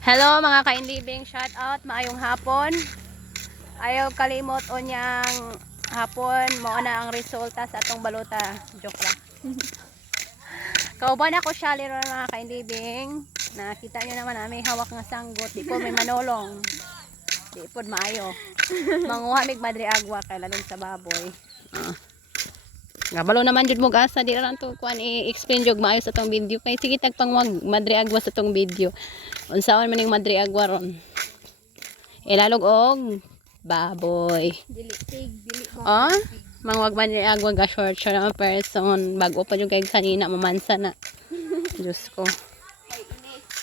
Hello mga kainlibing, shout out, maayong hapon. Ayaw kalimot o niyang hapon, mauna ang resulta sa atong baluta. Joke lang. Kauban ako siya liron mga kainlibing. Nakita nyo naman may hawak nga sanggot. Di po may manolong. Di po maayo. Manguhamig madre agwa kay lalong sa baboy. Gabalo naman jud mo gasa di ra to kuan i-explain jog maayo sa tong video kay sige tagpang wag madre agwa sa tong video. Unsaon man ning madre agwa ron? Ilalog og baboy. Dili mo. Oh, mangwag madre agwa ga short siya na person bago pa jud kay kanina mamansa na. Diyos ko.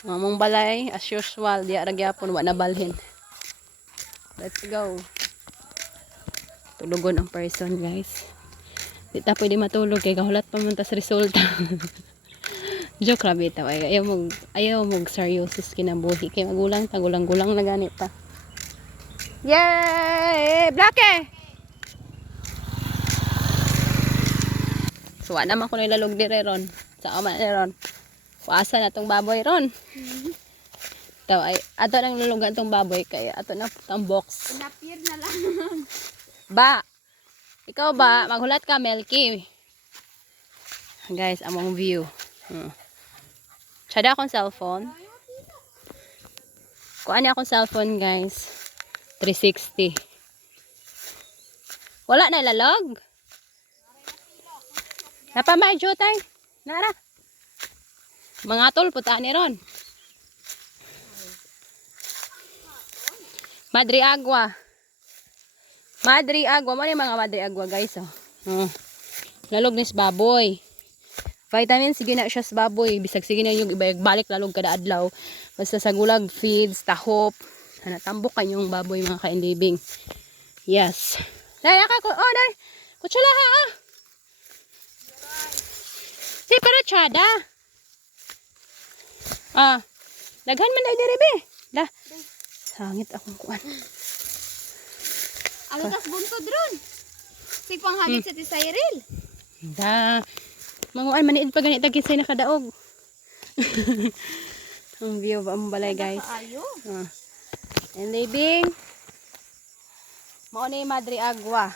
Mamong balay as usual di ra gyapon wa na balhin. Let's go. Tulugon ang person guys. Di ta pwede matulog kay kahulat pa man tas resulta. Joke ra bitaw ay ayaw mong seryosos kinabuhi kay magulang ta gulang-gulang na gani pa. Yay! Blake! So naman ko nilalog dire ron. Sa ama ni ron. Kuasa na tong baboy ron. Taw ay ato nang lulugan tong baboy kay ato na tong box. Napir na lang. Ba. Ikaw ba maghulat ka Melky? Guys, among view. Tsada akong cellphone. Kuan niya akong cellphone, guys. 360. Wala na ilalog. Napamay jutay. Nara. Mga tol puta ni ron. Madre agua. Madre agua. Mo ni mga madre agua, guys. Lalog ni sa baboy. Vitamin sige na siya sa baboy. Bisag sige na yung iba balik lalog kada adlaw. Basta sa gulag feeds, tahop. Tambok kanyong baboy mga kainlibing. Yes. Dai ka ko. Oh, dai. Kutsula ha. Si pero chada. Daghan man dai dire be. Da. Sangit akong kuan. Ano tas buntod ron? Si panghamit sa Tisiril. Da. Manguan maniid pa ganit tagkisay nakadaog. Ang view ba ang balay guys. Ayo. And living. Mao ni Madre Agua.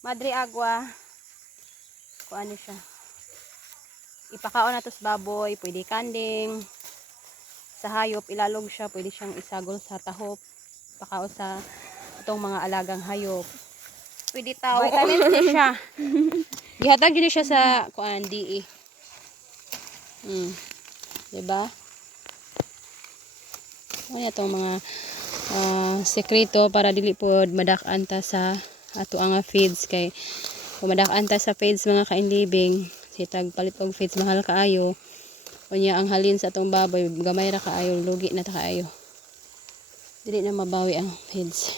Madre Agua. Kuan ni siya. Ipakaon na to sa baboy, pwede kanding. Sa hayop ilalog siya, pwede siyang isagol sa tahop. Pakao sa itong mga alagang hayop. Pwede tao. Vitamin C siya. Gihatag din siya sa kuan DE. Diba? Ano itong mga sekreto para dili po madak-an ta sa ato ang feeds kay kung madak-an ta sa feeds mga kainlibing sitag palit og feeds mahal kaayo unya ang halin sa atong baboy gamay ra kaayo lugi na ta kaayo dili na mabawi ang feeds.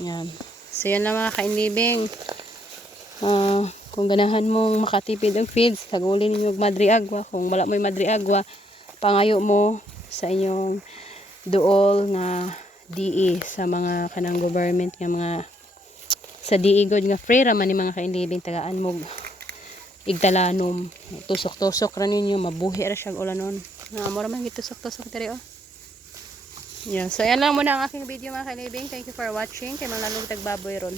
Yan. So yan lang mga kainlibing. Kung ganahan mong makatipid ang feeds, tagulin ninyo Madre Agua. Kung wala mo yung Madre Agua, pangayo mo sa inyong duol na DE sa mga kanang government nga mga sa DE god nga free ra man ni mga kainlibing tagaan mo igdalanom. Tusok-tusok ra ninyo, mabuhi ra siya ulanon. Amo ra man gitusok-tusok diri oh. Yeah, so yan lang muna ang aking video mga kainlibing. Thank you for watching. Kay mga lalong tagbaboy ron.